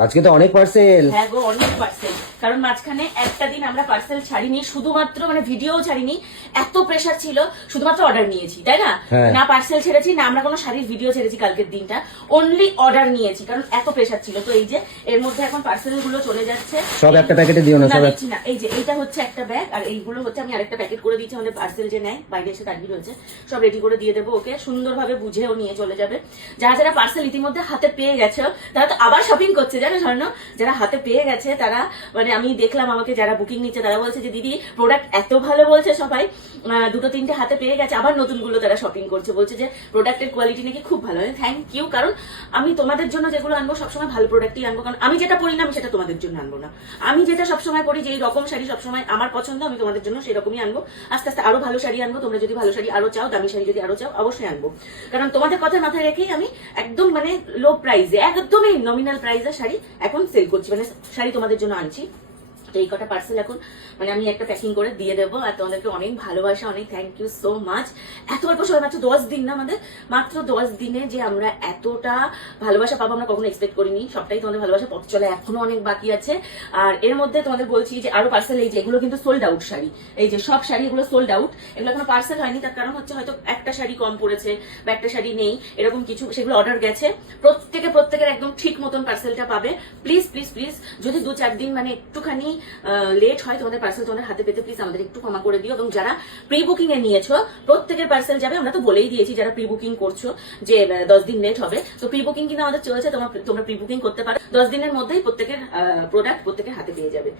আজকে তো অনেক পার্সেল। হ্যাঁ গো, অনেক পার্সেল। কারণ মাঝখানে একটা দিন আমরা পার্সেল ছাড়িনি, শুধুমাত্র মানে ভিডিও ছাড়িনি, এত প্রেশার ছিল, শুধুমাত্র অর্ডার নিয়েছি, তাই না? না পার্সেল ছেড়েছি, না আমরা কোনো শাড়ির ভিডিও ছেড়েছি কালকের দিনটা, অনলি অর্ডার নিয়েছি, কারণ এত প্রেশার ছিল। তো এই যে এর মধ্যে এখন পার্সেল গুলো চলে যাচ্ছে, সব একটা প্যাকেটে দিও না, সব দিচ্ছি না। এই যে এইটা হচ্ছে একটা ব্যাগ, আর এইগুলো হচ্ছে আমি আরেকটা প্যাকেট করে দিচ্ছি। আমাদের পার্সেল যে নেয় বাইরে এসে তার রয়েছে, সব রেডি করে দিয়ে দেবো ওকে, সুন্দরভাবে বুঝেও নিয়ে চলে যাবে। যারা যারা পার্সেল ইতিমধ্যে হাতে পেয়ে গেছে তারা তো আবার শপিং করছে, জানো স্বর্ণ? যারা হাতে পেয়ে গেছে তারা, মানে আমি দেখলাম আমাকে যারা বুকিং নিচ্ছে তারা বলছে যে দিদি প্রোডাক্ট এত ভালো বলছে সবাই, দুটো তিনটে হাতে পেয়ে গেছে, আবার নতুনগুলো তারা শপিং করছে, বলছে যে প্রোডাক্টের কোয়ালিটি নাকি খুব ভালো। থ্যাংক ইউ, কারণ আমি তোমাদের জন্য যেগুলো আনবো সবসময় ভালো প্রোডাক্টই আনবো, কারণ আমি যেটা পরি না আমি সেটা তোমাদের জন্য আনবো না। আমি যেটা সবসময় পরি, যে এই রকম শাড়ি সবসময় আমার পছন্দ, আমি তোমাদের জন্য সেই রকমই আনবো। আস্তে আস্তে আরো ভালো শাড়ি আনবো, তোমরা যদি ভালো শাড়ি আরো চাও, দামি শাড়ি যদি আরো চাও, অবশ্যই আনবো। কারণ তোমাদের কথা মাথায় রেখেই আমি একদম মানে লো প্রাইসে, একদমই নমিনাল প্রাইসে শাড়ি এখন সেল করছি, মানে শাড়ি তোমাদের জন্য আনছি। তো এই কটা পার্সেল এখন মানে আমি একটা প্যাকিং করে দিয়ে দেবো। আর তোমাদেরকে অনেক ভালোবাসা, অনেক থ্যাংক ইউ সো মাচ। এত অল্প সময়, মাত্র 10 দিন না, আমাদের মাত্র 10 দিনে যে আমরা এতটা ভালোবাসা পাবো আমরা কখনো এক্সপেক্ট করিনি। সবটাই তোমাদের ভালোবাসা, পথ চলে এখনো অনেক বাকি আছে। আর এর মধ্যে তোমাদের বলছি যে আরো পার্সেল, এই যে এগুলো কিন্তু সোল্ড আউট শাড়ি, এই যে সব শাড়ি এগুলো সোল্ড আউট, এগুলো এখনো পার্সেল হয়নি। তার কারণ হচ্ছে হয়তো একটা শাড়ি কম পড়েছে বা একটা শাড়ি নেই, এরকম কিছু, সেগুলো অর্ডার গেছে। প্রত্যেকের একদম ঠিক মতন পার্সেলটা পাবে। প্লিজ প্লিজ প্লিজ, যদি 2-4 দিন মানে একটুখানি লেট হয় তোমাদের পার্সেল তোমাদের হাতে পেতে, প্লিজ আমাদের একটু ক্ষমা করে দিও। এবং যারা প্রি বুকিং এ নিয়েছো প্রত্যেকের পার্সেল যাবে, আমরা তো বলেই দিয়েছি যারা প্রি বুকিং করছো যে 10 দিন লেট হবে। তো প্রি বুকিং কিন্তু আমাদের চলছে, তোমরা প্রি বুকিং করতে পারো, 10 দিনের মধ্যেই প্রত্যেকের প্রোডাক্ট প্রত্যেকের হাতে পেয়ে যাবে।